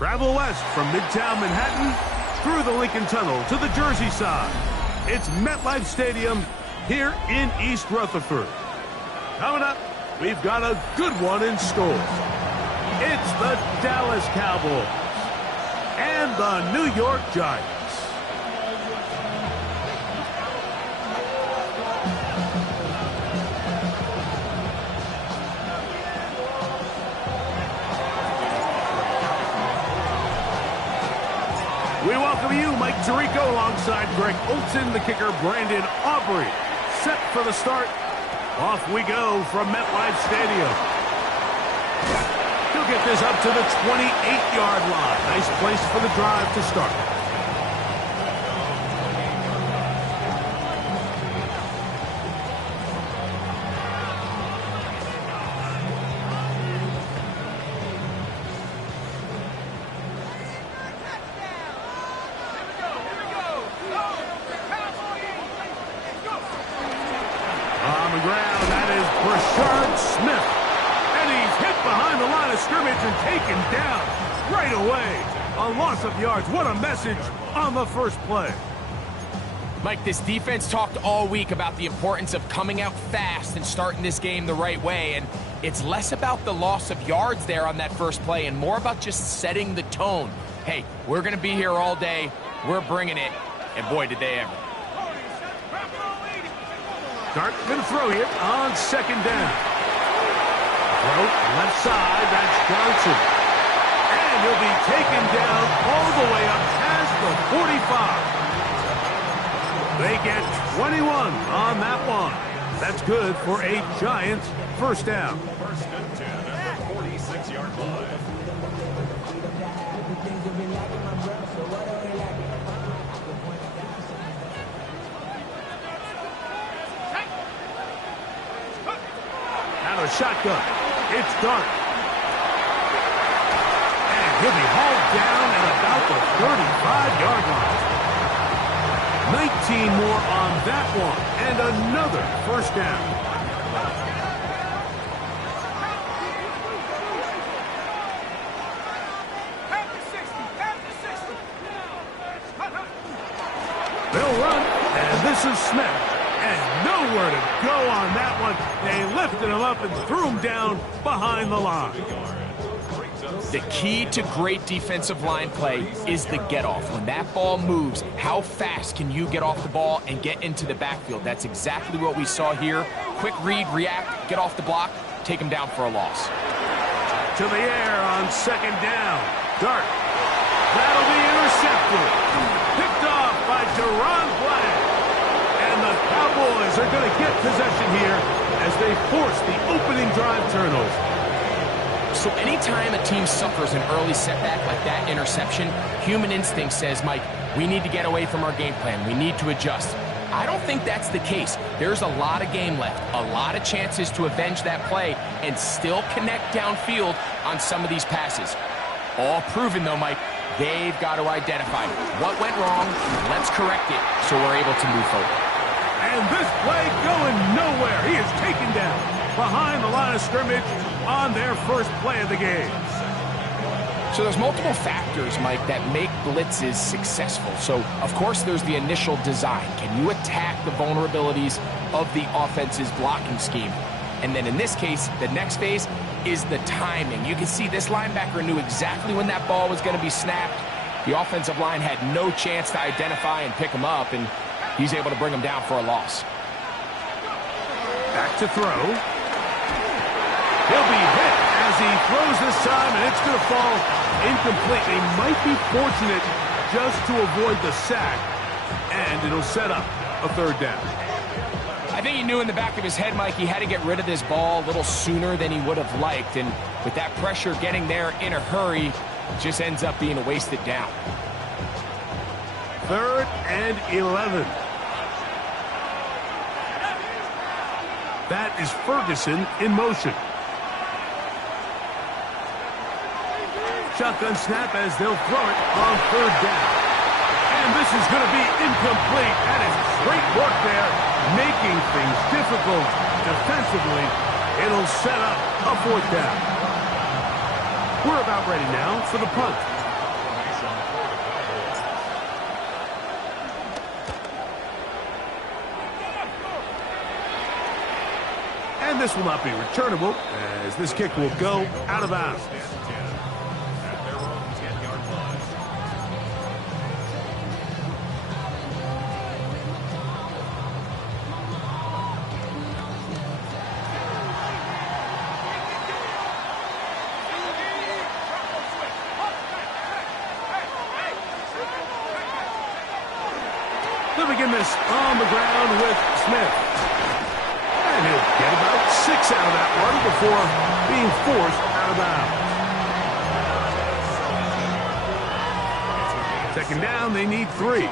Travel west from Midtown Manhattan through the Lincoln Tunnel to the Jersey side. It's MetLife Stadium here in East Rutherford. Coming up, we've got a good one in store. It's the Dallas Cowboys and the New York Giants. We welcome you, Mike Tirico, alongside Greg Olson, the kicker, Brandon Aubrey. Set for the start. Off we go from MetLife Stadium. He'll get this up to the 28-yard line. Nice place for the drive to start. Taken down right away. A loss of yards. What a message on the first play. Mike, this defense talked all week about the importance of coming out fast and starting this game the right way, and it's less about the loss of yards there on that first play and more about just setting the tone. Hey, we're going to be here all day. We're bringing it, and boy, did they ever. Dart can throw here on second down. Throw left side, that's Johnson. And he'll be taken down all the way up past the 45. They get 21 on that one. That's good for a Giants first down. First and 10 at the 46-yard line. Now a shotgun. It's Dart. And he'll be hauled down at about the 35-yard line. 19 more on that one. And another first down. They'll run, and this is Smith. And nowhere to go on that one. They lifted him up and threw him down behind the line. The key to great defensive line play is the get-off. When that ball moves, how fast can you get off the ball and get into the backfield? That's exactly what we saw here. Quick read, react, get off the block, take him down for a loss. To the air on second down. Dart. That'll be intercepted. Picked off by Deron Bland. And the Cowboys are going to get possession here as they force the opening drive turnover. So anytime a team suffers an early setback like that interception, human instinct says, Mike, we need to get away from our game plan. We need to adjust. I don't think that's the case. There's a lot of game left, a lot of chances to avenge that play and still connect downfield on some of these passes. All proven, though, Mike, they've got to identify what went wrong, let's correct it so we're able to move forward. And this play going nowhere. He is taken down behind the line of scrimmage on their first play of the game. So there's multiple factors, Mike, that make blitzes successful. So, of course, there's the initial design. Can you attack the vulnerabilities of the offense's blocking scheme? And then in this case, the next phase is the timing. You can see this linebacker knew exactly when that ball was going to be snapped. The offensive line had no chance to identify and pick him up, and he's able to bring him down for a loss. Back to throw. He'll be hit as he throws this time, and it's going to fall incomplete. They might be fortunate just to avoid the sack, and it'll set up a third down. I think he knew in the back of his head, Mike, he had to get rid of this ball a little sooner than he would have liked, and with that pressure getting there in a hurry, it just ends up being a wasted down. 3rd and 11. That is Ferguson in motion. Shotgun snap as they'll throw it on 3rd down. And this is going to be incomplete. That is great work there, making things difficult defensively. It'll set up a 4th down. We're about ready now for the punt. And this will not be returnable, as this kick will go out of bounds. They'll begin this on the ground with Smith. And he'll get about 6 out of that one before being forced out of bounds. 2nd down, they need 3.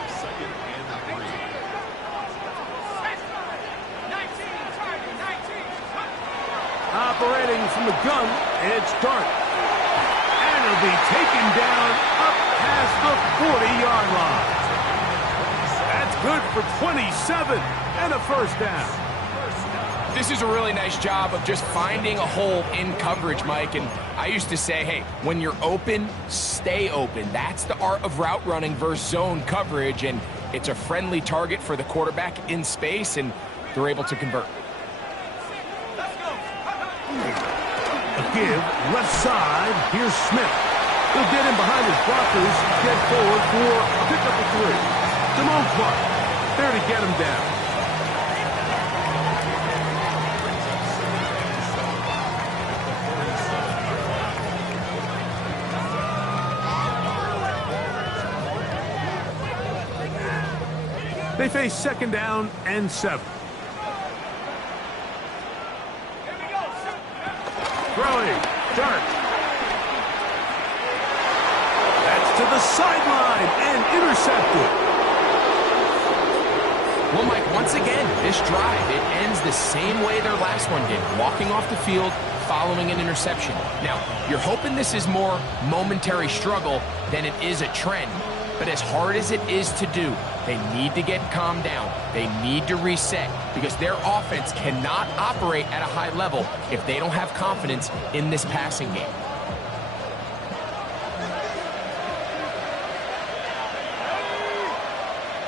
Operating from the gun, it's Dart. And it'll be taken down up past the 40-yard line. Good for 27 and a 1st down. This is a really nice job of just finding a hole in coverage, Mike. And I used to say, hey, when you're open, stay open. That's the art of route running versus zone coverage. And it's a friendly target for the quarterback in space, and they're able to convert. A give left side. Here's Smith. He'll get in behind his blockers, get forward for a pickup of 3. Damone Clark there to get him down. They face 2nd down and 7. Throwing, Dart. That's to the sideline and intercepted. Well, Mike, once again, this drive, it ends the same way their last one did, walking off the field, following an interception. Now, you're hoping this is more momentary struggle than it is a trend, but as hard as it is to do, they need to get calmed down. They need to reset, because their offense cannot operate at a high level if they don't have confidence in this passing game.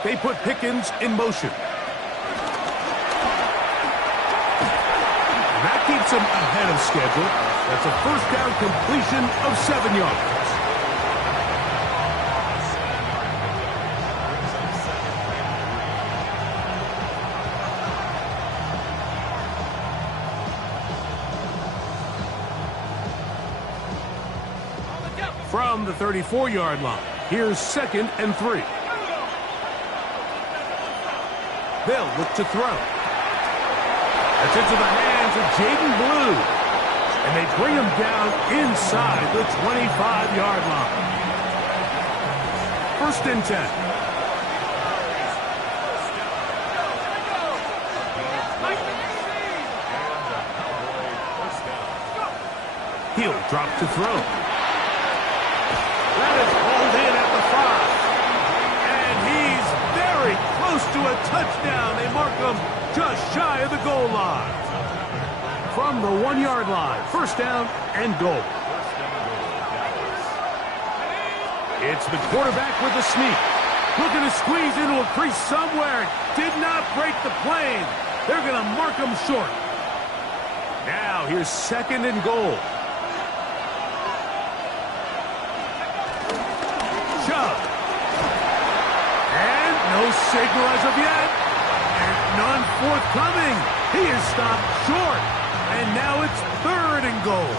They put Pickens in motion. And that keeps him ahead of schedule. That's a 1st down completion of 7 yards. From the 34-yard line, here's 2nd and 3. They'll look to throw. That's into the hands of Jaden Blue. And they bring him down inside the 25-yard line. 1st and 10. He'll drop to throw. That is hauled in at the 5. And he's very close close to a touchdown. They mark them just shy of the goal line. From the 1-yard line, first down and goal. It's the quarterback with the sneak. Looking to squeeze into a crease somewhere. Did not break the plane. They're going to mark him short. Now here's second and goal. Chubb. And no signal as of yet. And none forthcoming. He is stopped short. And now it's third and goal.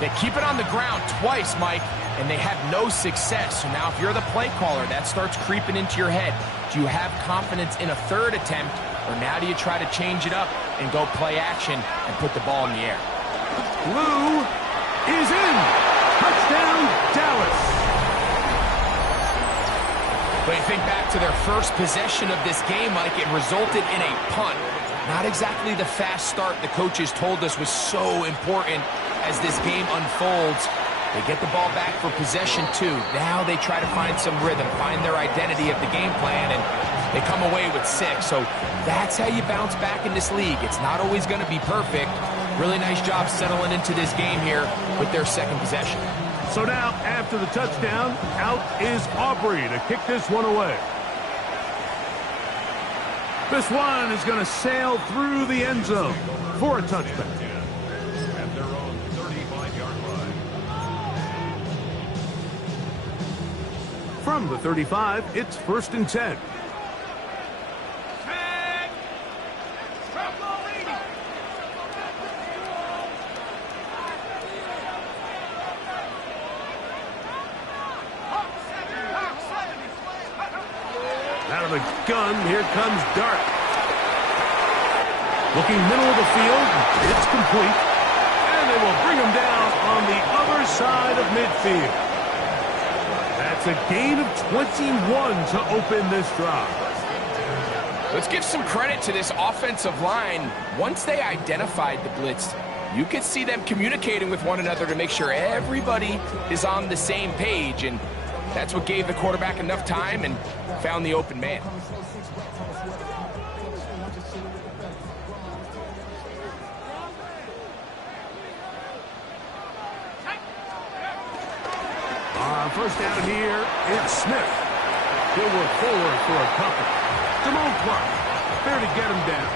They keep it on the ground twice, Mike, and they have no success. So now if you're the play caller, that starts creeping into your head. Do you have confidence in a third attempt, or now do you try to change it up and go play action and put the ball in the air? Lou is in. Touchdown, Dallas. When you think back to their first possession of this game, Mike, it resulted in a punt. Not exactly the fast start the coaches told us was so important as this game unfolds. They get the ball back for possession 2. Now they try to find some rhythm, find their identity of the game plan, and they come away with 6. So that's how you bounce back in this league. It's not always going to be perfect. Really nice job settling into this game here with their second possession. So now, after the touchdown, out is Aubrey to kick this one away. This one is going to sail through the end zone for a touchback. At their own 35-yard line. From the 35, it's first and 10. Out of the gun, here comes Dart. Looking middle of the field, it's complete. And they will bring him down on the other side of midfield. That's a gain of 21 to open this drive. Let's give some credit to this offensive line. Once they identified the blitz, you could see them communicating with one another to make sure everybody is on the same page, and that's what gave the quarterback enough time and found the open man. First down here, it's Smith. He'll work forward for a couple. Jamal Clark, there to get him down.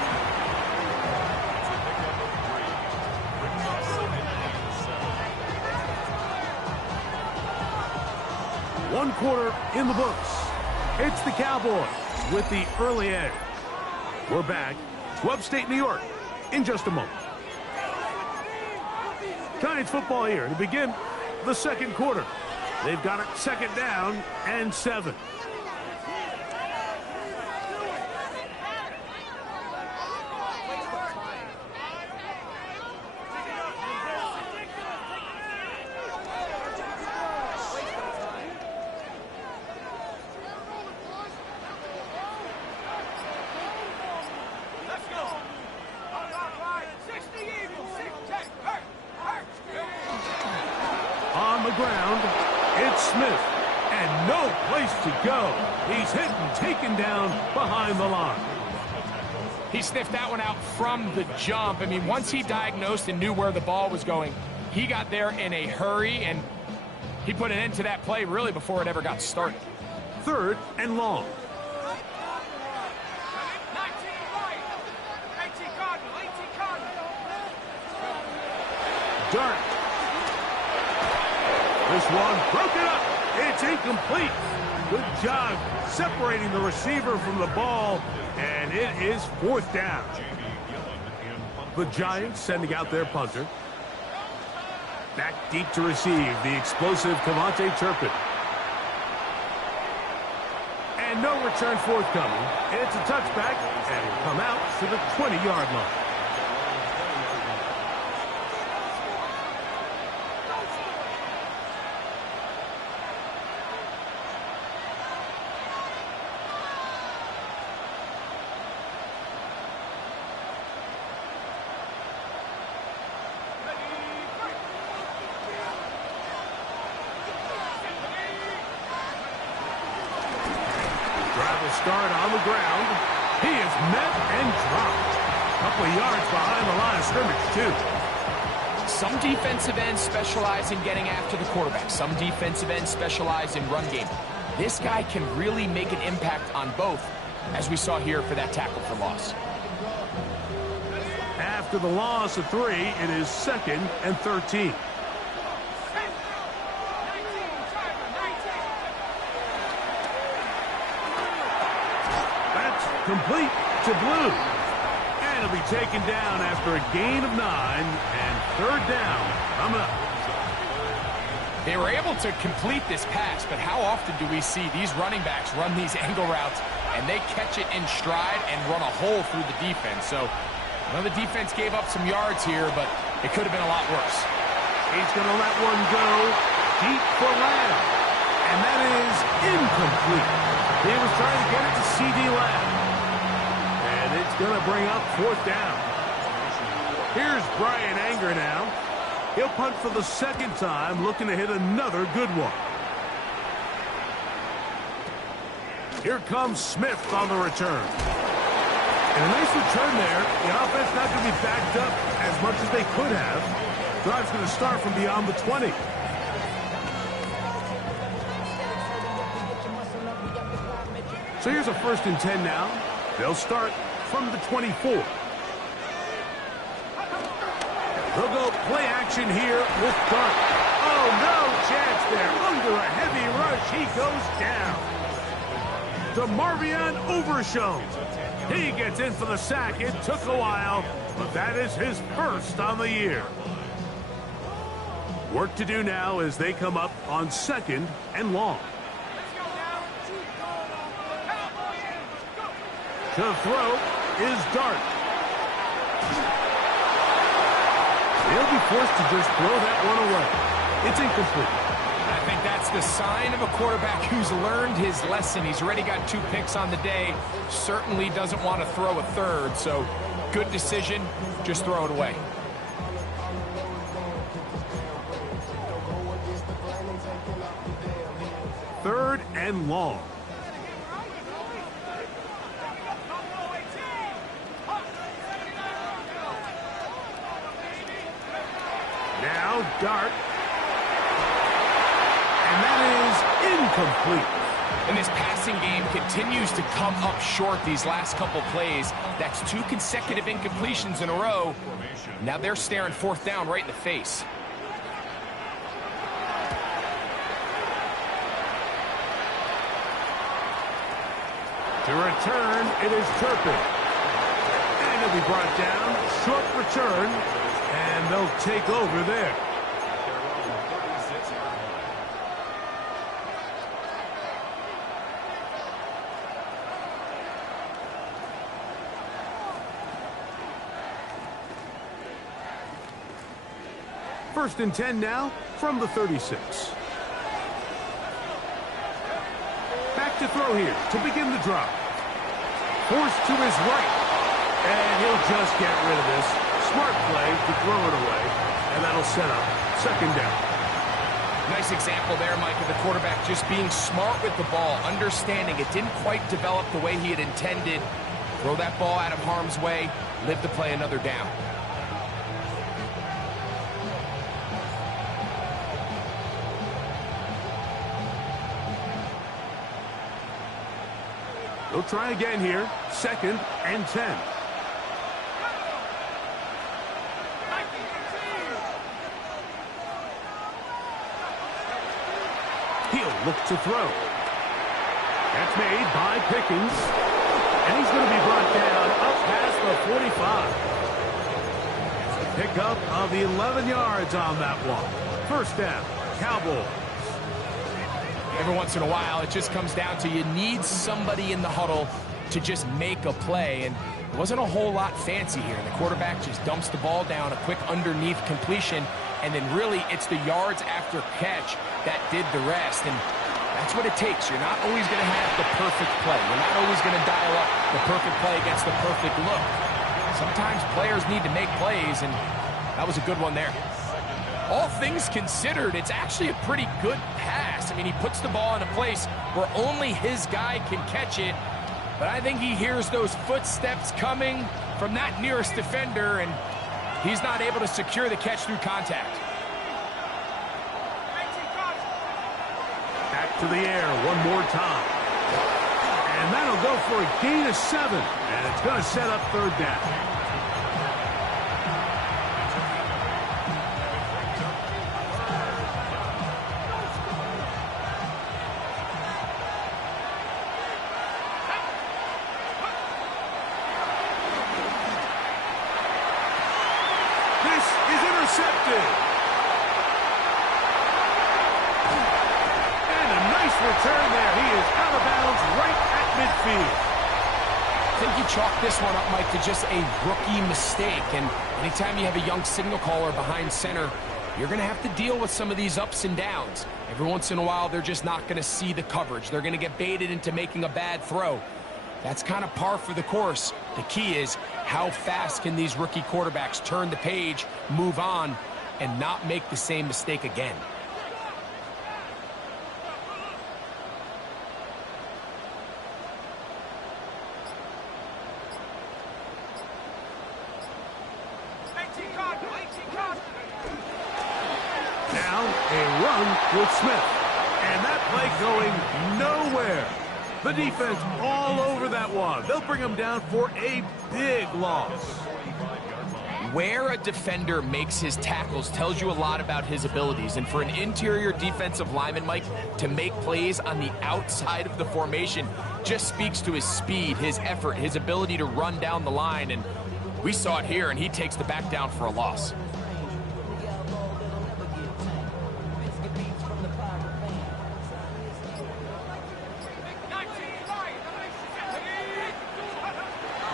One quarter in the books. It's the Cowboys with the early edge. We're back to upstate New York in just a moment. Giants football here to begin the second quarter. They've got it second down and 7. On the ground, it's Smith, and no place to go. He's hit and taken down behind the line. He sniffed that one out from the jump. I mean, once he diagnosed and knew where the ball was going, he got there in a hurry, and he put an end to that play really before it ever got started. Third and long. Dart. This one broken up. It's incomplete. Good job separating the receiver from the ball, and it is fourth down. The Giants sending out their punter. Back deep to receive the explosive Cavante Turpin. And no return forthcoming. It's a touchback, and will come out to the 20-yard line. start on the ground. He is met and dropped. A couple of yards behind the line of scrimmage, too. Some defensive ends specialize in getting after the quarterback. Some defensive ends specialize in run game. This guy can really make an impact on both, as we saw here for that tackle for loss. After the loss of 3, it is 2nd and 13. That's complete to Blue. And it'll be taken down after a gain of 9 and 3rd down coming up. They were able to complete this pass, but how often do we see these running backs run these angle routes and they catch it in stride and run a hole through the defense? So, well, the defense gave up some yards here, but it could have been a lot worse. He's going to let one go deep for Lamb. And that is incomplete. He was trying to get it to C.D. Lamb. And it's going to bring up 4th down. Here's Bryan Anger now. He'll punt for the 2nd time, looking to hit another good one. Here comes Smith on the return. And a nice return there. The offense not going to be backed up as much as they could have. Drive's going to start from beyond the 20. So here's a 1st and 10 now. They'll start from the 24. They'll go play action here with Dart. Oh, no chance there. Under a heavy rush, he goes down. DeMarvion Overshown. He gets in for the sack. It took a while, but that is his 1st on the year. Work to do now as they come up on 2nd and long. To throw is Dart. They'll be forced to just throw that one away. It's incomplete. I think that's the sign of a quarterback who's learned his lesson. He's already got 2 picks on the day. Certainly doesn't want to throw a 3rd. So good decision. Just throw it away. Third and long. Now Dart. And that is incomplete. And this passing game continues to come up short these last couple plays. That's 2 consecutive incompletions in a row. Now they're staring 4th down right in the face. To return, it is Turpin. And he'll be brought down. Short return. And they'll take over there. First and 10 now from the 36. Back to throw here to begin the drive. Forced to his right. And he'll just get rid of this. Smart play to throw it away. And that'll set up 2nd down. Nice example there, Mike, of the quarterback just being smart with the ball, understanding it didn't quite develop the way he had intended. Throw that ball out of harm's way, live to play another down. They'll try again here. 2nd and 10. He'll look to throw. That's made by Pickens. And he's going to be brought down up past the 45. It's a pickup of 11 yards on that one. 1st down, Cowboys. Every once in a while, it just comes down to you need somebody in the huddle to just make a play. And it wasn't a whole lot fancy here. The quarterback just dumps the ball down, a quick underneath completion, and then really it's the yards after catch that did the rest. And that's what it takes. You're not always going to have the perfect play. You're not always going to dial up the perfect play against the perfect look. Sometimes players need to make plays, and that was a good one there. All things considered, it's actually a pretty good pass. I mean, he puts the ball in a place where only his guy can catch it. But I think he hears those footsteps coming from that nearest defender, and he's not able to secure the catch through contact. Back to the air one more time. And that'll go for a gain of 7. And it's going to set up third down. This is intercepted. And a nice return there. He is out of bounds right at midfield. I think you chalk this one up, Mike, to just a rookie mistake. And anytime you have a young signal caller behind center, you're going to have to deal with some of these ups and downs. Every once in a while, they're just not going to see the coverage. They're going to get baited into making a bad throw. That's kind of par for the course. The key is how fast can these rookie quarterbacks turn the page, move on, and not make the same mistake again. Now a run with Smith. And that play going nowhere. The defense all over that one. They'll bring him down for a big loss. Where a defender makes his tackles tells you a lot about his abilities. And for an interior defensive lineman, Mike, to make plays on the outside of the formation just speaks to his speed, his effort, his ability to run down the line. And we saw it here, and he takes the back down for a loss.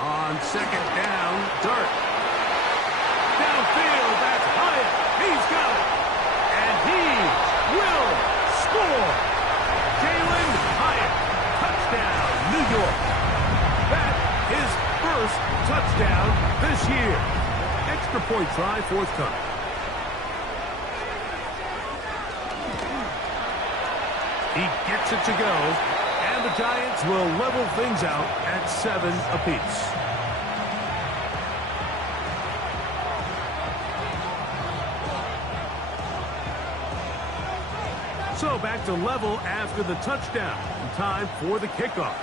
On second down, Dart. Downfield, that's Hyatt. He's got it. And he will score. Jalen Hyatt, touchdown, New York. That is first touchdown this year. Extra point try, forthcoming. He gets it to go. And the Giants will level things out at 7 apiece. So back to level after the touchdown. Time for the kickoff.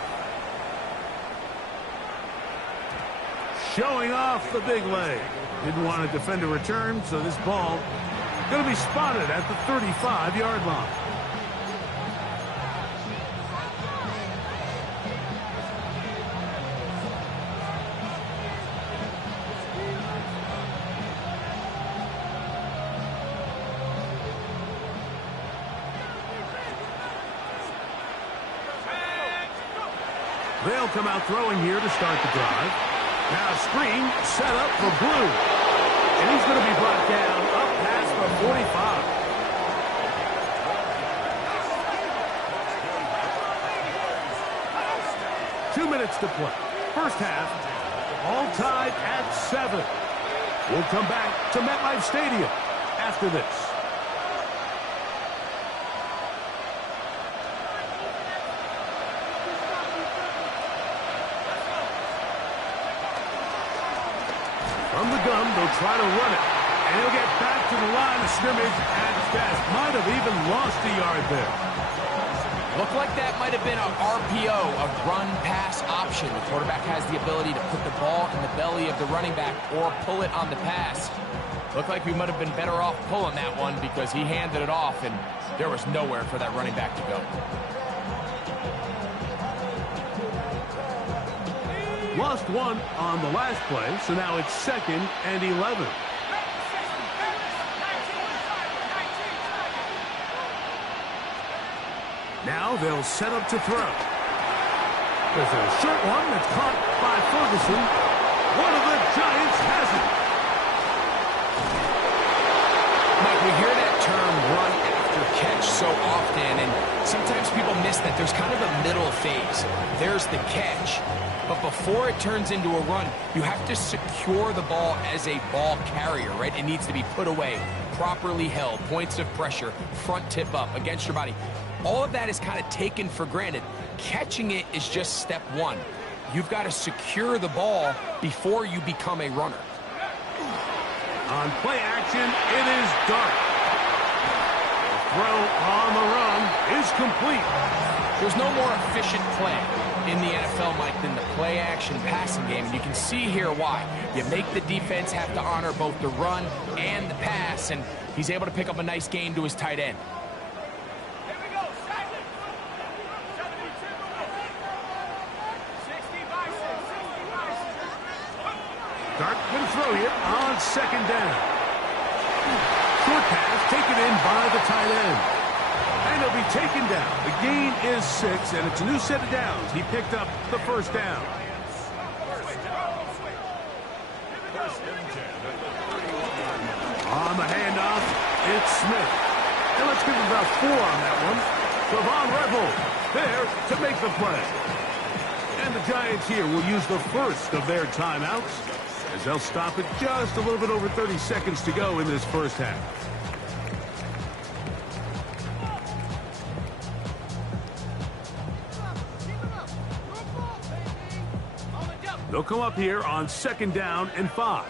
Showing off the big leg. Didn't want to defend a return, so this ball going to be spotted at the 35-yard line. They'll come out throwing here to start the drive. Now screen set up for Blue. And he's going to be brought down up past the 45. 2 minutes to play. First half, all tied at 7. We'll come back to MetLife Stadium after this. From the gun, they'll try to run it. And he'll get back to the line of scrimmage at best. Might have even lost a yard there. Looked like that might have been an RPO, a run-pass option. The quarterback has the ability to put the ball in the belly of the running back or pull it on the pass. Looked like we might have been better off pulling that one because he handed it off, and there was nowhere for that running back to go. Lost one on the last play, so now it's 2nd and 11. Now they'll set up to throw. There's a short one that's caught by Ferguson. One of the Giants has it. Mike, we hear that term run after catch so often, and sometimes people miss that there's kind of a middle phase. There's the catch. But before it turns into a run, you have to secure the ball as a ball carrier, right? It needs to be put away, properly held, points of pressure, front tip up against your body. All of that is kind of taken for granted. Catching it is just step one. you've got to secure the ball before you become a runner. On play action, it is Dart. The throw on the run is complete. There's no more efficient play in the NFL, Mike, than the play-action passing game. And you can see here why. You make the defense have to honor both the run and the pass, and he's able to pick up a nice gain to his tight end. Dart going to throw here on second down. Short pass taken in by the tight end. And he'll be taken down. The gain is 6, and it's a new set of downs. He picked up the first down. On the handoff, it's Smith. And let's give him about 4 on that one. So Von Revel there to make the play. And the Giants here will use the first of their timeouts, as they'll stop it just a little bit over 30 seconds to go in this first half. They'll come up here on second down and 5.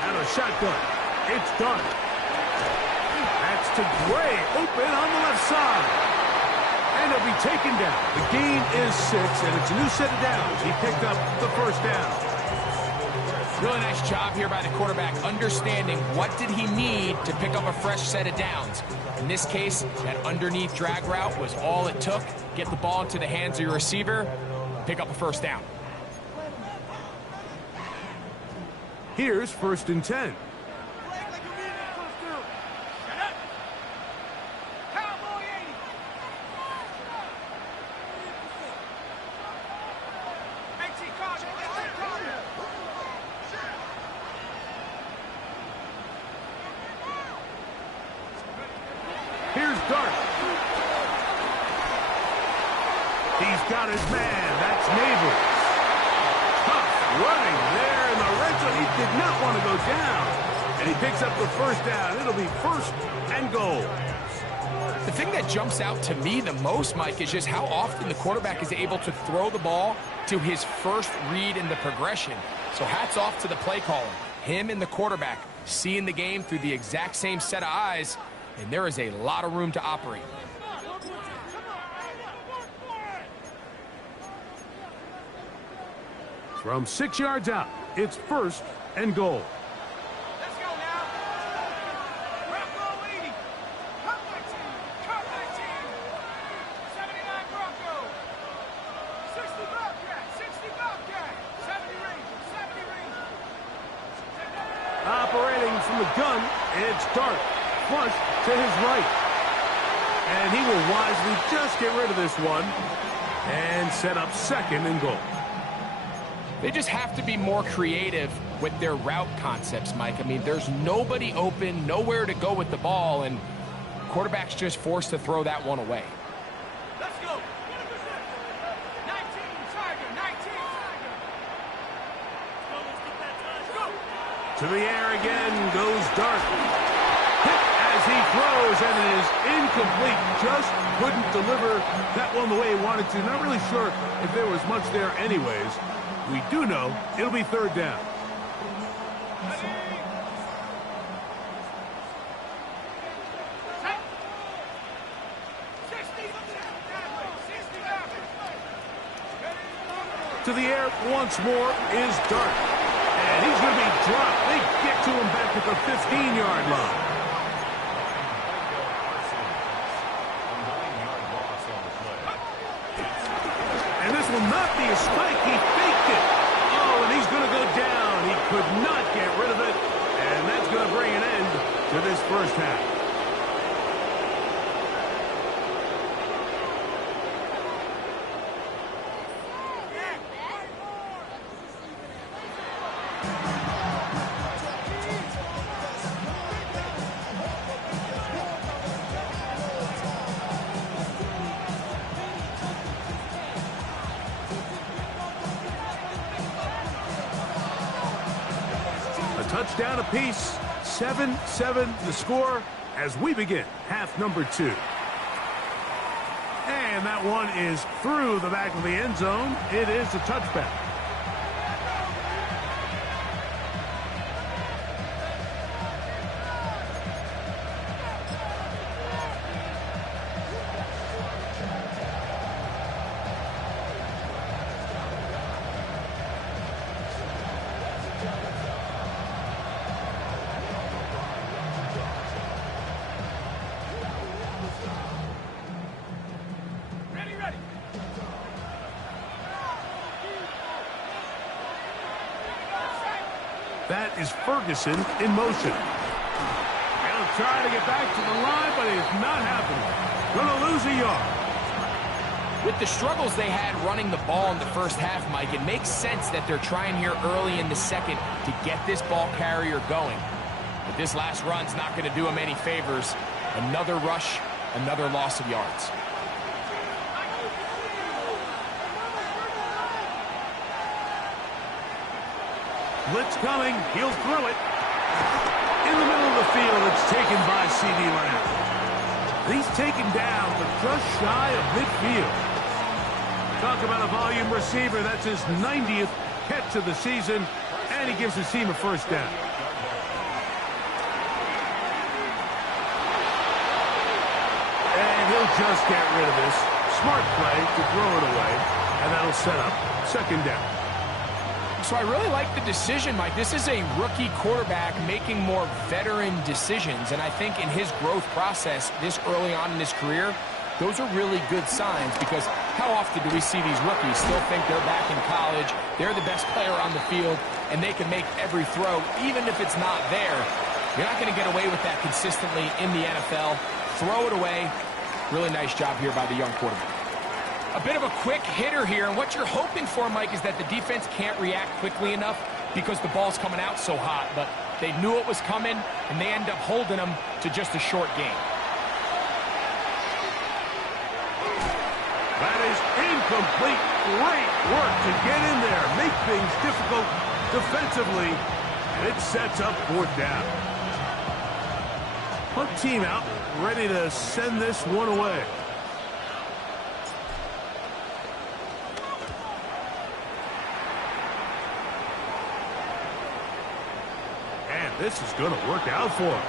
And a shotgun. It's done. That's to Gray, open on the left side. And he'll be taken down. The gain is 6, and it's a new set of downs. He picked up the first down. Really nice job here by the quarterback, understanding what did he need to pick up a fresh set of downs. In this case, that underneath drag route was all it took. Get the ball into the hands of your receiver, pick up a first down. Here's 1st and 10. Here's Dart. He's got his man. That's Neighbors. Tough running there in the red zone. He did not want to go down. And he picks up the first down. It'll be 1st and goal. The thing that jumps out to me the most, Mike, is just how often the quarterback is able to throw the ball to his first read in the progression. So hats off to the play caller. Him and the quarterback seeing the game through the exact same set of eyes, and there is a lot of room to operate. From 6 yards out, it's 1st and goal. Let's go now. Bronco 80. Cut 19. Cut 19. 79 Bronco. 60 Bobcat. 60 Bobcat. 70 Ranger. 70 Ranger. Operating from the gun, it's Dart. Flush to his right. And he will wisely just get rid of this one and set up 2nd and goal. They just have to be more creative with their route concepts, Mike. I mean, there's nobody open, nowhere to go with the ball, and quarterback's just forced to throw that one away. Let's go. 19 Tiger. 19 Tiger. To the air again goes Dart. Hit as he throws, and it is incomplete. Just couldn't deliver that one the way he wanted to. Not really sure if there was much there anyways. We do know it'll be 3rd down. To the air once more is Dart. And he's going to be dropped. They get to him back at the 15-yard line. And this will not be a spike. He faked it. Oh, and he's going to go down. He could not get rid of it. And that's going to bring an end to this first half. Touchdown apiece, 7-7 the score as we begin half number 2. And that one is through the back of the end zone. It is a touchback. That is Ferguson in motion. He'll try to get back to the line, but it's not happening. Going to lose a yard. With the struggles they had running the ball in the first half, Mike, it makes sense that they're trying here early in the second to get this ball carrier going. But this last run's not going to do him any favors. Another rush, another loss of yards. Blitz coming. He'll throw it. In the middle of the field, it's taken by C.D. Lamb. He's taken down, but just shy of midfield. Talk about a volume receiver. That's his 90th catch of the season, and he gives his team a first down. And he'll just get rid of this. Smart play to throw it away, and that'll set up second down. So I really like the decision, Mike. This is a rookie quarterback making more veteran decisions, and I think in his growth process this early on in his career, those are really good signs, because how often do we see these rookies still think they're back in college, they're the best player on the field, and they can make every throw, even if it's not there. You're not going to get away with that consistently in the NFL. Throw it away. Really nice job here by the young quarterback. A bit of a quick hitter here, and what you're hoping for, Mike, is that the defense can't react quickly enough because the ball's coming out so hot, but they knew it was coming, and they end up holding them to just a short game. That is incomplete. Great work to get in there, make things difficult defensively, and it sets up fourth down. Punt team out, ready to send this one away. This is going to work out for them.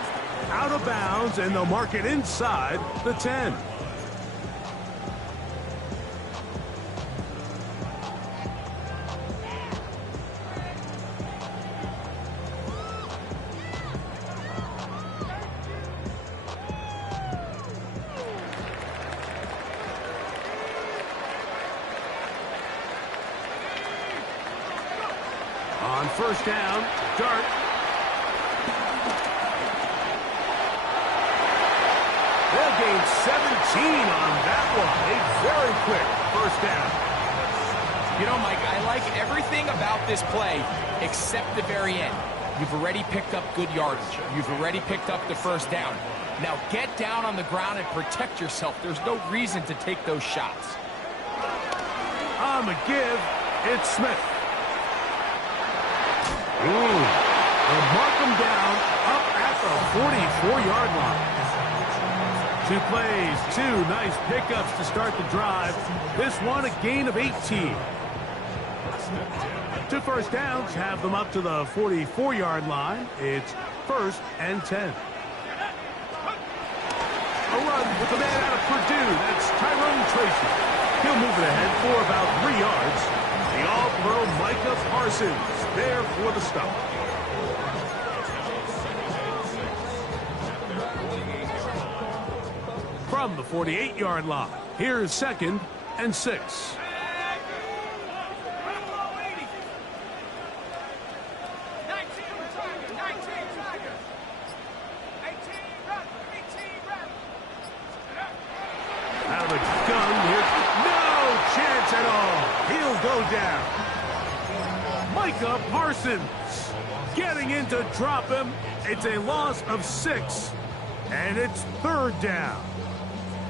Out of bounds, and they'll mark it inside the 10. On first down, Dart. They'll gain 17 on that one. A very quick first down. You know, Mike, I like everything about this play except the very end. You've already picked up good yardage. You've already picked up the first down. Now get down on the ground and protect yourself. There's no reason to take those shots. On the give, it's Smith. They'll mark him down up at the 44-yard line. 2 plays, 2 nice pickups to start the drive. This one a gain of 18. 2 first downs have them up to the 44-yard line. It's 1st and 10. A run with the man out of Purdue. That's Tyrone Tracy. He'll move it ahead for about 3 yards. The all-pro Micah Parsons there for the stop. From the 48-yard line, here's 2nd and 6. Out of the gun, here's no chance at all. He'll go down. Micah Parsons getting in to drop him. It's a loss of 6, and it's 3rd down.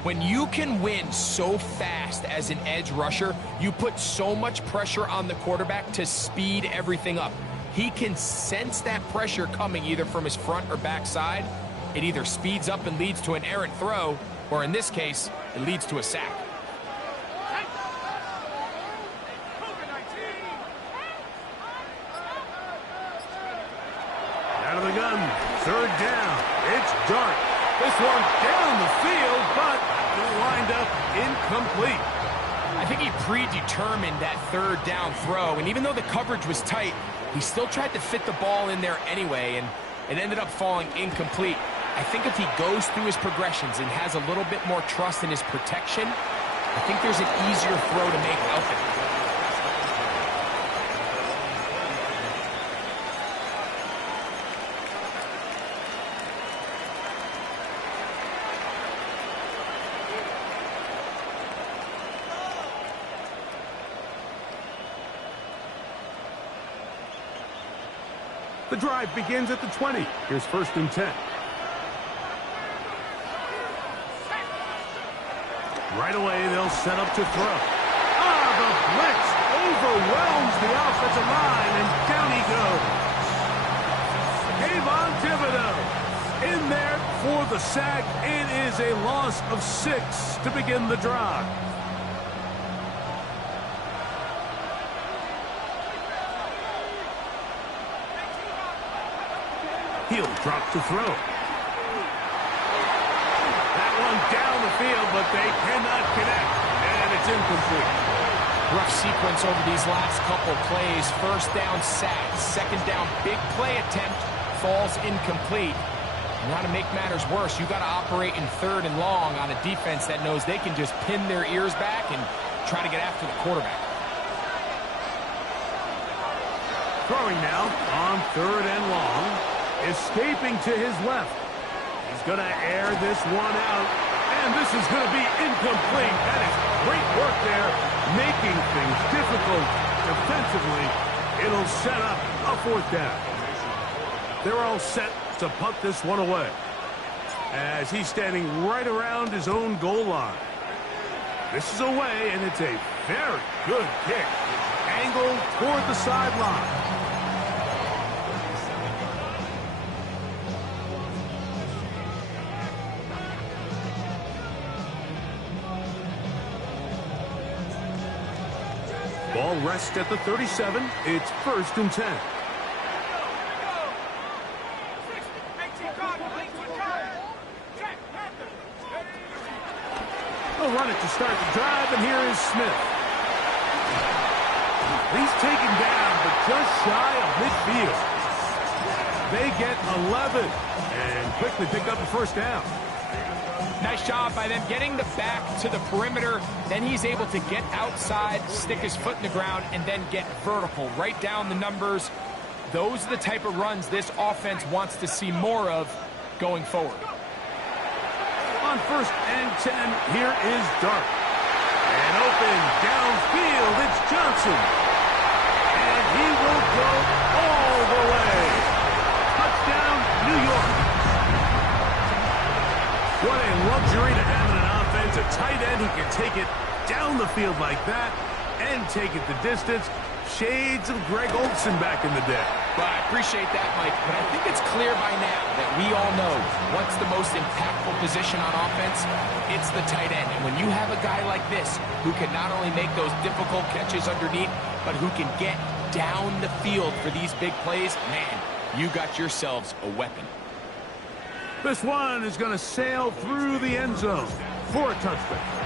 When you can win so fast as an edge rusher, you put so much pressure on the quarterback to speed everything up. He can sense that pressure coming either from his front or back side. It either speeds up and leads to an errant throw, or in this case, it leads to a sack. Third down. It's Dart. This one down the field, but will wind up incomplete. I think he predetermined that third down throw, and even though the coverage was tight, he still tried to fit the ball in there anyway, and it ended up falling incomplete. I think if he goes through his progressions and has a little bit more trust in his protection, I think there's an easier throw to make out there. The drive begins at the 20. Here's 1st and 10. Right away, they'll set up to throw. The blitz overwhelms the offensive line, and down he goes. Kayvon Thibodeaux in there for the sack. It is a loss of 6 to begin the drive. He'll drop to throw. That one down the field, but they cannot connect, and it's incomplete. Rough sequence over these last couple plays. 1st down sack, 2nd down big play attempt, falls incomplete. And how to make matters worse, you got to operate in 3rd and long on a defense that knows they can just pin their ears back and try to get after the quarterback. Throwing now on 3rd and long. Escaping to his left. He's going to air this one out. And this is going to be incomplete. That is great work there, making things difficult defensively. It'll set up a 4th down. They're all set to punt this one away, as he's standing right around his own goal line. This is away, and it's a very good kick. Angled toward the sideline. Ball rests at the 37. It's 1st and 10. They'll run it to start the drive, and here is Smith. He's taken down, but just shy of midfield. They get 11 and quickly pick up the 1st down. Nice job by them getting the back to the perimeter. Then he's able to get outside, stick his foot in the ground, and then get vertical. Right down the numbers. Those are the type of runs this offense wants to see more of going forward. On 1st and 10, here is Dart. And open downfield, it's Johnson. And he will go all the way. Touchdown, New York. What a luxury to have in an offense. A tight end who can take it down the field like that and take it the distance. Shades of Greg Olsen back in the day. Well, I appreciate that, Mike, but I think it's clear by now that we all know what's the most impactful position on offense. It's the tight end. And when you have a guy like this who can not only make those difficult catches underneath, but who can get down the field for these big plays, man, you got yourselves a weapon. This one is going to sail through the end zone for a touchdown.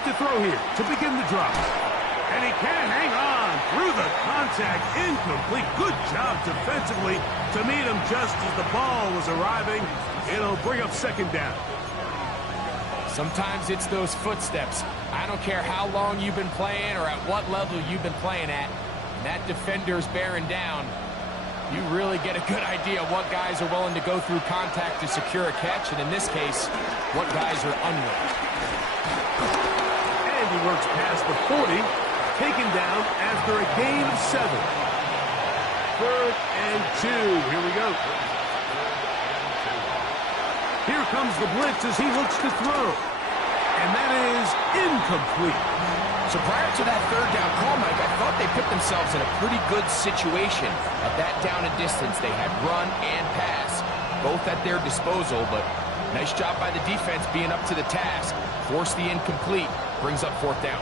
To throw here to begin the drop. And he can't hang on through the contact. Incomplete. Good job defensively to meet him just as the ball was arriving. It'll bring up 2nd down. Sometimes it's those footsteps. I don't care how long you've been playing or at what level you've been playing at. And that defender's bearing down. You really get a good idea of what guys are willing to go through contact to secure a catch. And in this case, what guys are unwilling. He works past the 40, taken down after a gain of 7. 3rd and 2. Here we go. Here comes the blitz as he looks to throw. And that is incomplete. So prior to that 3rd down call, Mike, I thought they put themselves in a pretty good situation. At that down and distance, they had run and pass, both at their disposal, but nice job by the defense being up to the task. Force the incomplete, brings up 4th down.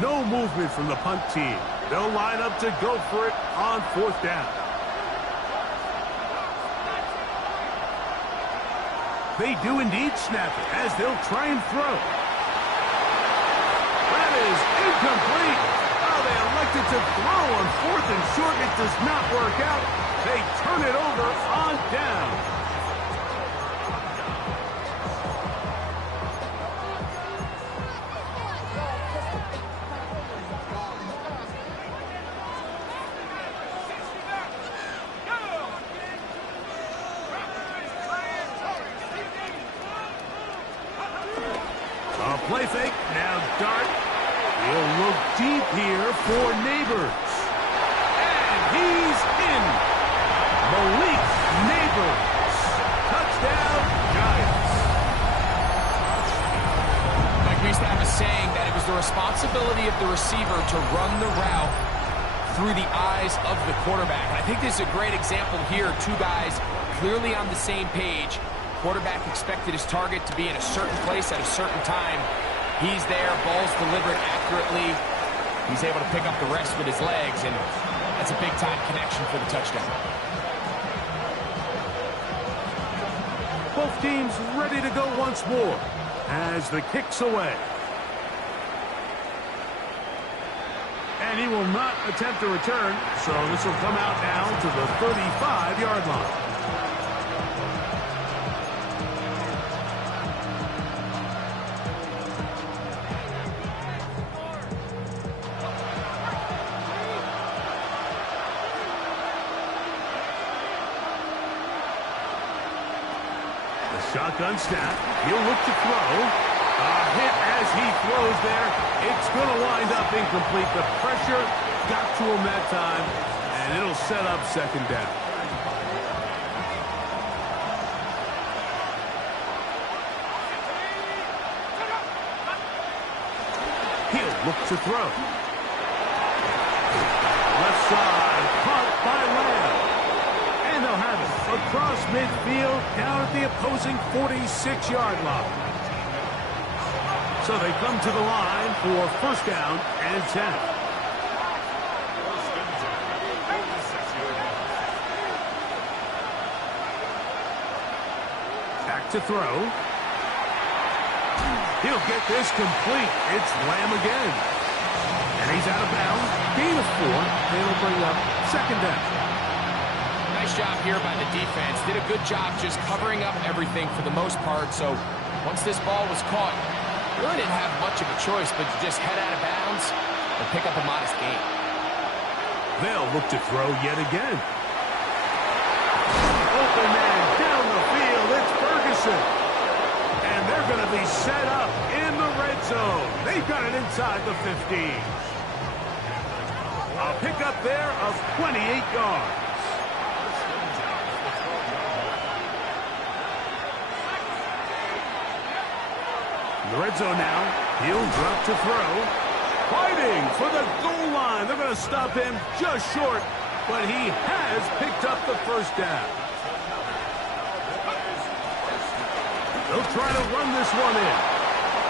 No movement from the punt team. They'll line up to go for it on 4th down. They do indeed snap it as they'll try and throw. That is incomplete. Oh, they elected to throw on 4th and short. It does not work out. They turn it over on down. Play fake, now Dart. He'll look deep here for Neighbors. And he's in. Malik Neighbors. Touchdown, Giants. Mike, we used to have a saying that it was the responsibility of the receiver to run the route through the eyes of the quarterback. And I think this is a great example here. Two guys clearly on the same page. Quarterback expected his target to be in a certain place at a certain time. He's there, ball's delivered accurately. He's able to pick up the rest with his legs, and that's a big-time connection for the touchdown. Both teams ready to go once more as the kick's away. And he will not attempt a return, so this will come out now to the 35-yard line. Shotgun snap. He'll look to throw. A hit as he throws there. It's going to wind up incomplete. The pressure got to him that time, and it'll set up 2nd down. He'll look to throw. Left side, caught by Lamb. And they'll have it across midfield down at the opposing 46-yard line. So they come to the line for 1st down and 10. Back to throw. He'll get this complete. It's Lamb again. And he's out of bounds. Gain of 4. They'll bring up 2nd down. Nice job here by the defense. Did a good job just covering up everything for the most part. So once this ball was caught, really didn't have much of a choice but to just head out of bounds and pick up a modest gain. They'll look to throw yet again. Open man down the field. It's Ferguson. And they're going to be set up in the red zone. They've got it inside the 15. A pickup there of 28 yards. The red zone now. He'll drop to throw. Fighting for the goal line. They're going to stop him just short, but he has picked up the 1st down. They'll try to run this one in.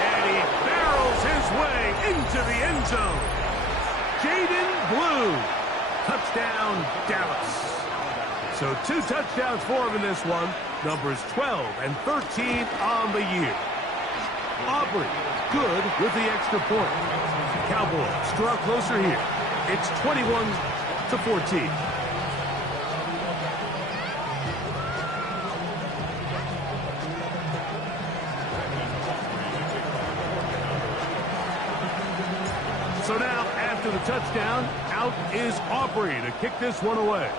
And he barrels his way into the end zone. Jaden Blue. Touchdown, Dallas. So 2 touchdowns for him in this one. Numbers 12 and 13 on the year. Aubrey, good with the extra point. Cowboys draw closer here. It's 21-14. So now, after the touchdown, out is Aubrey to kick this one away.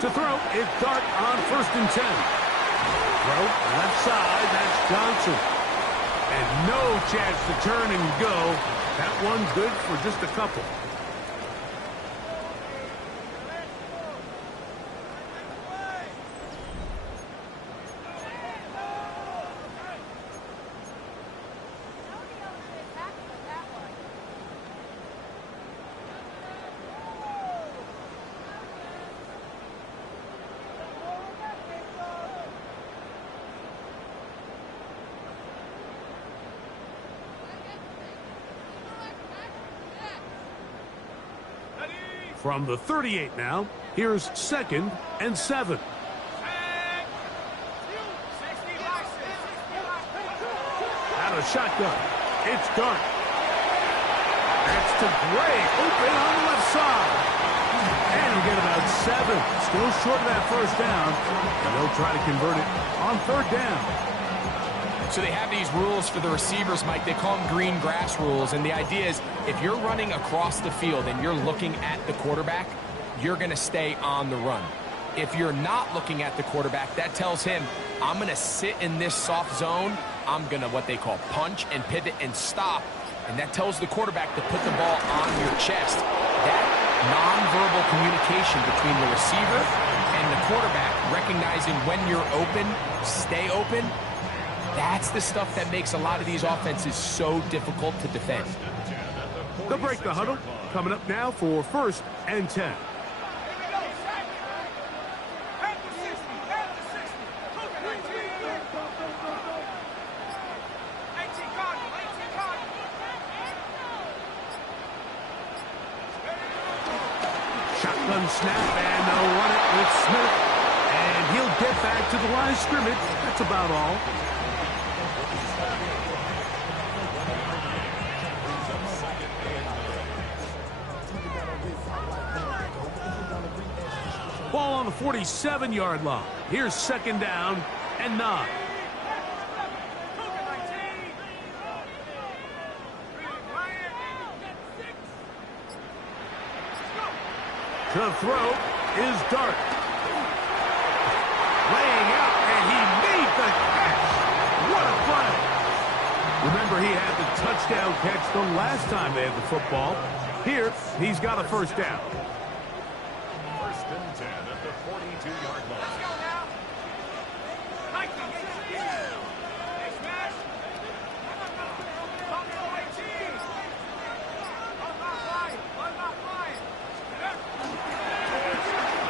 To throw, it's Dart on 1st and 10. Throw, left side, that's Johnson. And no chance to turn and go. That one's good for just a couple. From the 38 now, here's 2nd and 7. Out of shotgun, it's Dart. That's to Gray, open on the left side. And he'll get about 7. Still short of that 1st down. And they'll try to convert it on 3rd down. So they have these rules for the receivers, Mike. They call them green grass rules. And the idea is if you're running across the field and you're looking at the quarterback, you're going to stay on the run. If you're not looking at the quarterback, that tells him, I'm going to sit in this soft zone. I'm going to what they call punch and pivot and stop. And that tells the quarterback to put the ball on your chest. That nonverbal communication between the receiver and the quarterback, recognizing when you're open, stay open, that's the stuff that makes a lot of these offenses so difficult to defend. They'll break the huddle. Coming up now for 1st and 10. Shotgun snap, and they'll run it with Smith. And he'll get back to the line of scrimmage. That's about all. Ball on the 47-yard line. Here's 2nd down and 9. To throw is Dart. Laying out, and he made the catch. What a play. Remember, he had the touchdown catch the last time they had the football. Here, he's got a 1st down. 1st and 10 at the 42-yard line. Let's go now.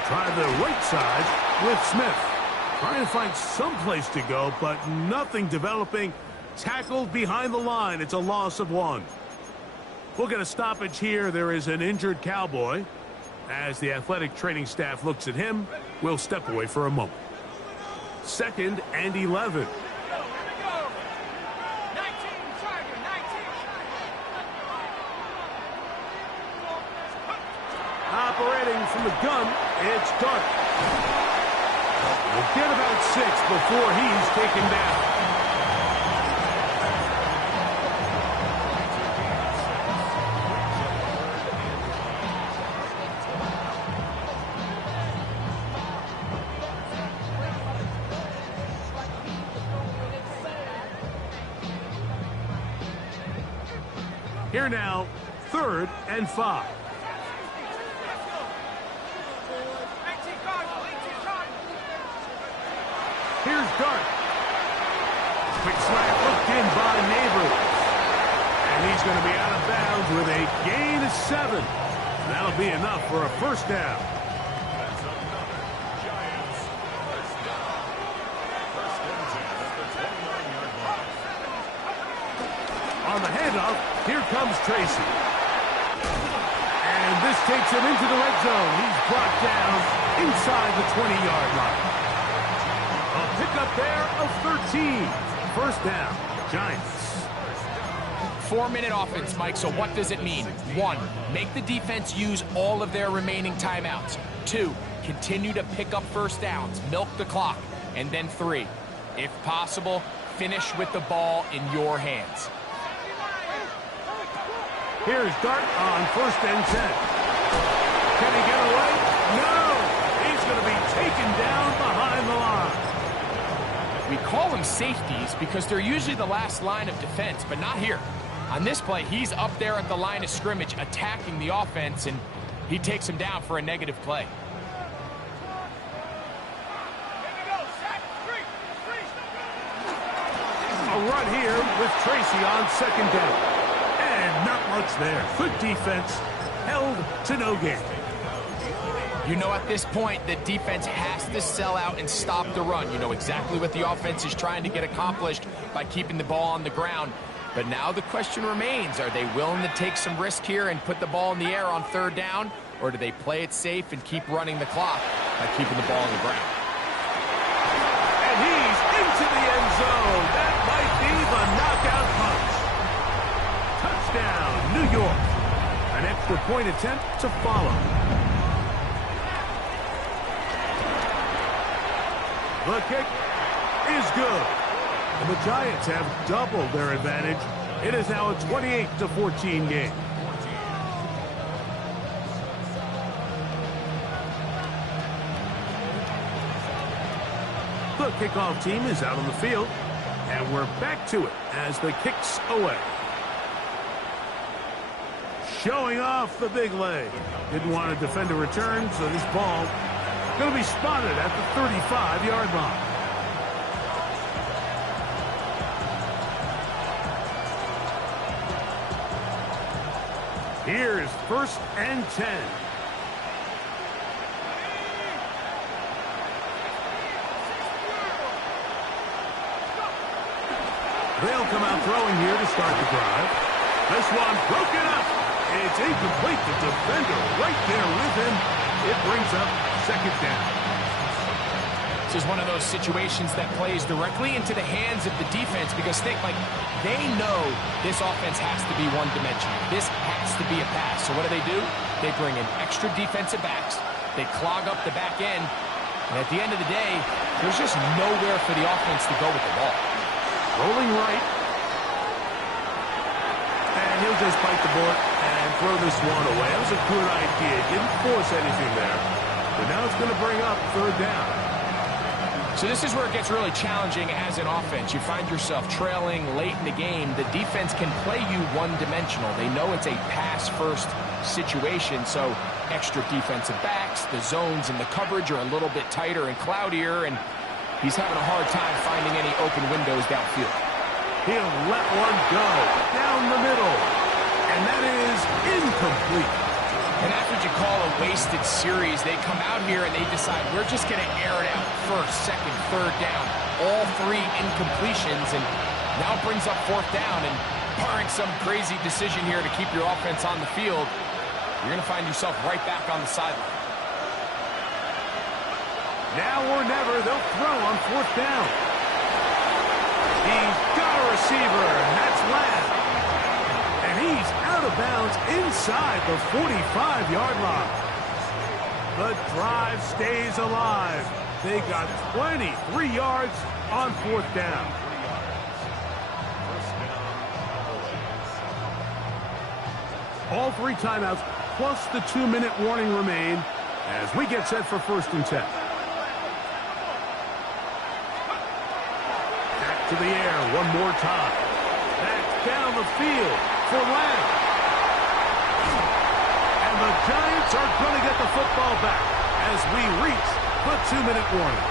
Try the right side with Smith. Trying to find some place to go, but nothing developing. Tackled behind the line. It's a loss of 1. We'll get a stoppage here. There is an injured Cowboy. As the athletic training staff looks at him, we'll step away for a moment. 2nd and 11. Operating from the gun, it's Dart. We'll get about 6 before he's taken down. Here now, 3rd and 5. Here's Dart. Quick slant looked in by Neighbors. And he's going to be out of bounds with a gain of 7. That'll be enough for a 1st down. That's another Giants 1st down. 1st and 10 at the 29-yard line. On the handoff, here comes Tracy. And this takes him into the red zone. He's brought down inside the 20-yard line. A pickup there of 13. 1st down, Giants. 4-minute offense, Mike, so what does it mean? 1, make the defense use all of their remaining timeouts. 2, continue to pick up 1st downs, milk the clock. And then 3, if possible, finish with the ball in your hands. Here's Dart on 1st and 10. Can he get away? No! He's going to be taken down behind the line. We call them safeties because they're usually the last line of defense, but not here. On this play, he's up there at the line of scrimmage attacking the offense, and he takes him down for a negative play. A run here with Tracy on second down. And not much there. Good defense. Held to no gain. You know, at this point, the defense has to sell out and stop the run. You know exactly what the offense is trying to get accomplished by keeping the ball on the ground. But now the question remains, are they willing to take some risk here and put the ball in the air on third down? Or do they play it safe and keep running the clock by keeping the ball on the ground? And he's into the end zone. That might be the knockout punch. Touchdown, New York. An extra point attempt to follow. The kick is good. And the Giants have doubled their advantage. It is now a 28-14 game. The kickoff team is out on the field. And we're back to it as the kick's away. Showing off the big leg. Didn't want to defend a return, so this ball going to be spotted at the 35-yard line. Here's 1st and 10. They'll come out throwing here to start the drive. This one broken up. It's incomplete. The defender right there with him. It brings up second down. This is one of those situations that plays directly into the hands of the defense because think, like, they know this offense has to be one-dimensional. This has to be a pass. So what do? They bring in extra defensive backs. They clog up the back end. And at the end of the day, there's just nowhere for the offense to go with the ball. Rolling right. And he'll just bite the bullet and throw this one away. That was a good idea. Didn't force anything there. But now it's going to bring up third down. So this is where it gets really challenging as an offense. You find yourself trailing late in the game. The defense can play you one-dimensional. They know it's a pass-first situation, so extra defensive backs, the zones and the coverage are a little bit tighter and cloudier, and he's having a hard time finding any open windows downfield. He'll let one go down the middle, and that is incomplete. And that's what you call a wasted series. They come out here and they decide, we're just going to air it out first, second, third down. All three incompletions, and now it brings up fourth down. And barring some crazy decision here to keep your offense on the field, you're going to find yourself right back on the sideline. Now or never, they'll throw on fourth down. He's got a receiver, and that's Lamb. And he's out of bounds inside the 45-yard line. The drive stays alive. They got 23 yards on fourth down. All three timeouts plus the 2-minute warning remain as we get set for 1st and 10. Back to the air one more time. That's down the field for Lamb. And the Giants are going to get the football back as we reach the 2-minute warning.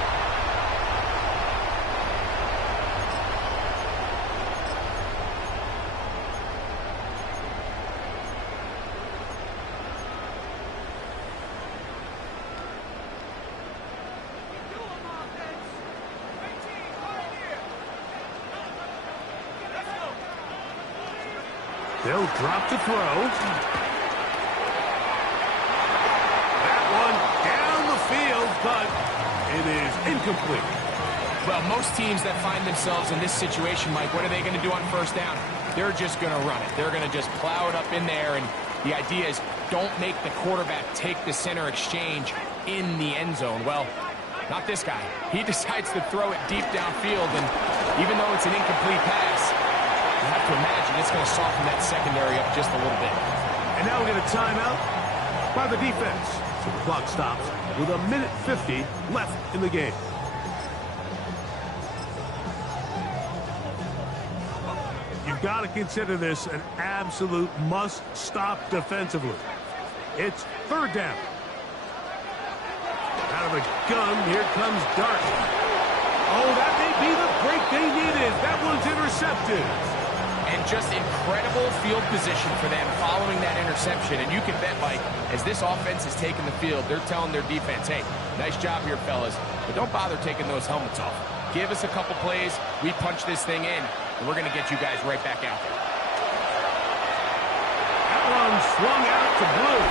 They'll drop to throw. That one down the field, but it is incomplete. Well, most teams that find themselves in this situation, Mike, what are they going to do on first down? They're just going to run it. They're going to just plow it up in there, and the idea is don't make the quarterback take the center exchange in the end zone. Well, not this guy. He decides to throw it deep downfield, and even though it's an incomplete pass, you have to imagine it's going to soften that secondary up just a little bit. And now we get a timeout by the defense. So the clock stops with 1:50 left in the game. You've got to consider this an absolute must-stop defensively. It's third down. Out of the gun, here comes Dart. Oh, that may be the break they needed. That one's intercepted. And just incredible field position for them following that interception. And you can bet, Mike, as this offense is taking the field, they're telling their defense, hey, nice job here, fellas, but don't bother taking those helmets off. Give us a couple plays, we punch this thing in, and we're going to get you guys right back out there. That one swung out to Blue.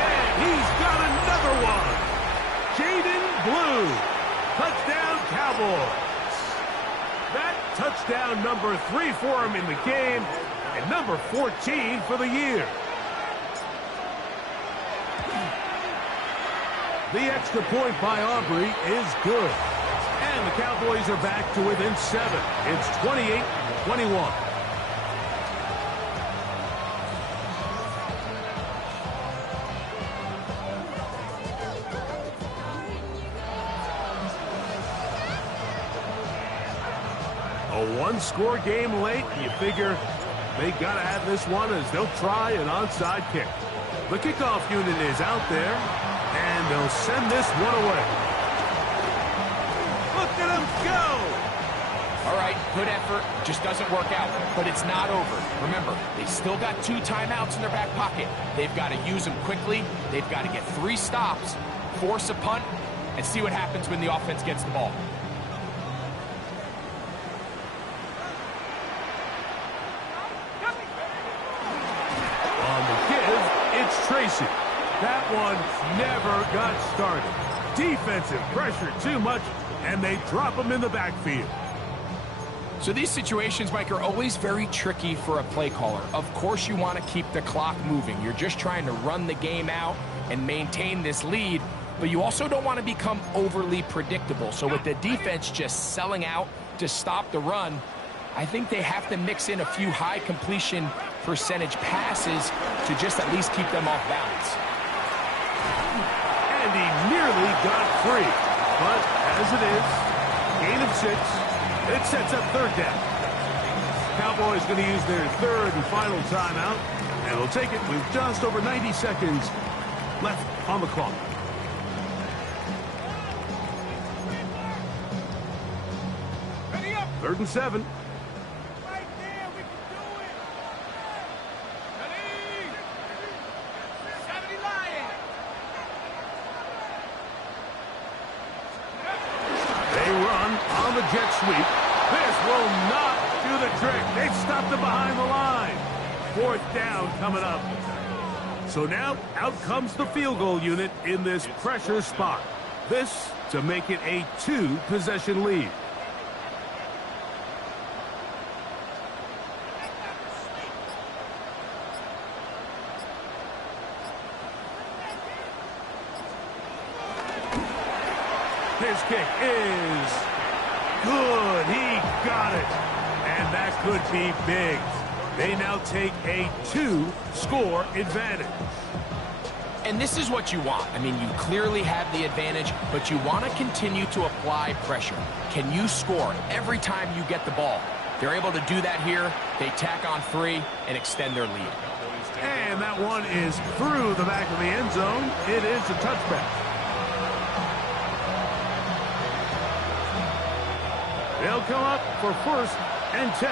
And he's got another one. Jaden Blue. Touchdown, Cowboys. That touchdown number 3 for him in the game, and number 14 for the year. The extra point by Aubrey is good. And the Cowboys are back to within 7. It's 28-21. A one-score game late, you figure they got to have this one as they'll try an onside kick. The kickoff unit is out there, and they'll send this one away. Look at him go! All right, good effort. Just doesn't work out, but it's not over. Remember, they still got 2 timeouts in their back pocket. They've got to use them quickly. They've got to get 3 stops, force a punt, and see what happens when the offense gets the ball. Tracy. That one never got started. Defensive pressure too much, and they drop him in the backfield. So these situations, Mike, are always very tricky for a play caller. Of course you want to keep the clock moving. You're just trying to run the game out and maintain this lead, but you also don't want to become overly predictable. So with the defense just selling out to stop the run, I think they have to mix in a few high completion percentage passes to just at least keep them off balance. And he nearly got free. But as it is, gain of 6, it sets up third down. Cowboys going to use their third and final timeout, and they'll take it with just over 90 seconds left on the clock. Ready up. 3rd and 7. Right there. We can do it. Ready. 70 Lions. They run on the jet sweep. This will not do the trick. They've stopped them behind the line. 4th down coming up. So now out comes the field goal unit in this pressure spot. This to make it a 2-possession lead. His kick is good. He got it. And that could be big. They now take a 2-score advantage. And this is what you want. I mean, you clearly have the advantage, but you want to continue to apply pressure. Can you score every time you get the ball? They're able to do that here. They tack on 3 and extend their lead. And that one is through the back of the end zone. It is a touchback. They'll come up for 1st and 10.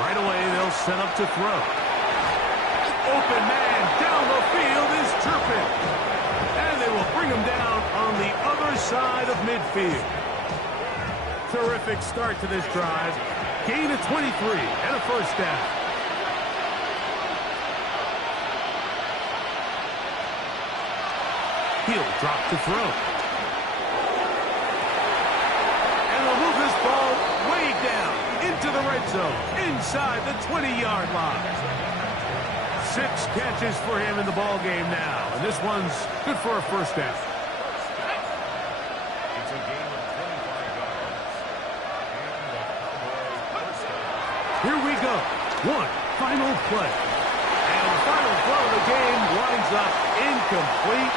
Right away, they'll set up to throw. Open man down the field is Turpin. And they will bring him down on the other side of midfield. Terrific start to this drive. Gain of 23 and a 1st down. He'll drop to throw. And they'll move this ball way down into the red zone, inside the 20-yard line. 6 catches for him in the ball game now, and this one's good for a 1st down. It's a game of 25 yards. And the Cowboys go. One final play. And the final throw of the game winds up incomplete.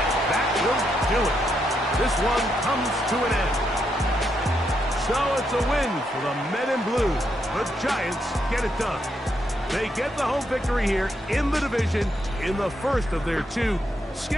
And that will do it. This one comes to an end. So it's a win for the Men in Blue. The Giants get it done. They get the home victory here in the division in the first of their two scheduled